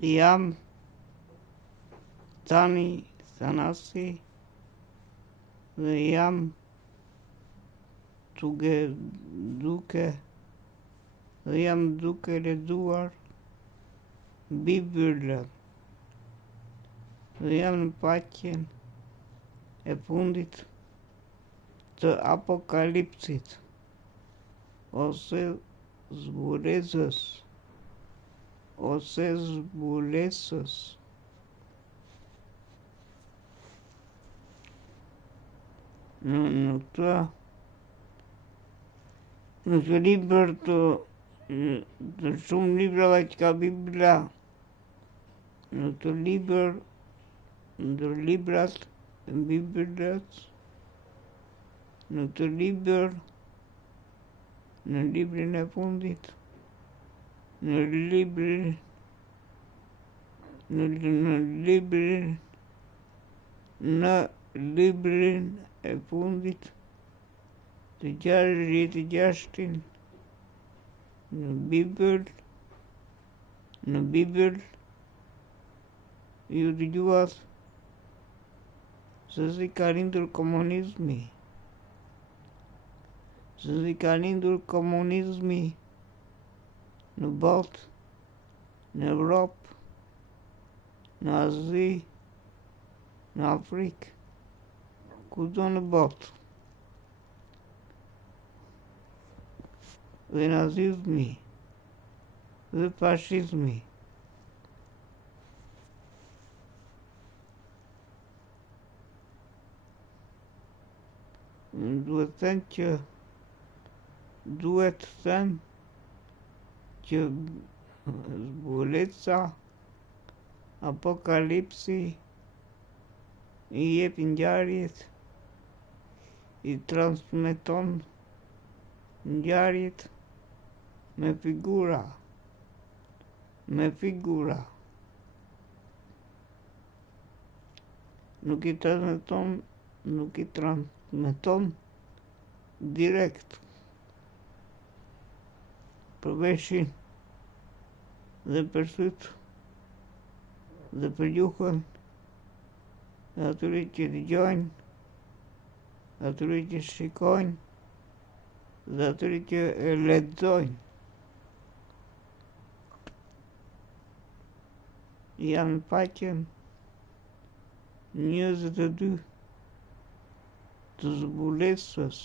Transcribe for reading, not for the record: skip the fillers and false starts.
Jam tani Thanasi dhe jam duke lexuar Biblën dhe jam në paqen e fundit të Apokalipsit ose zbulesës në këtë libër të shumë librave që ka Bibla, në këtë libër, ndër librat e Biblës, në këtë libër, në librin e fundit, në librin e fundit të 66-in në Bibël ju dëgjuat se si ka lindur komunizmi, në botë, në Europë, në Azi, në Afrikë, kudo në botë. Dhe nazizmi dhe fashizmi. Duhet të them që zbuleca Apokalipsi i jep ngjarjet, i transmeton ngjarjet me figura. Nuk i transmeton direkt për veshin dhe për syt dhe për gjuhën e atyre që dëgjojnë, atyre që shikojnë dhe atyre që e lexojnë. Janë në paqen 22 të zbulesës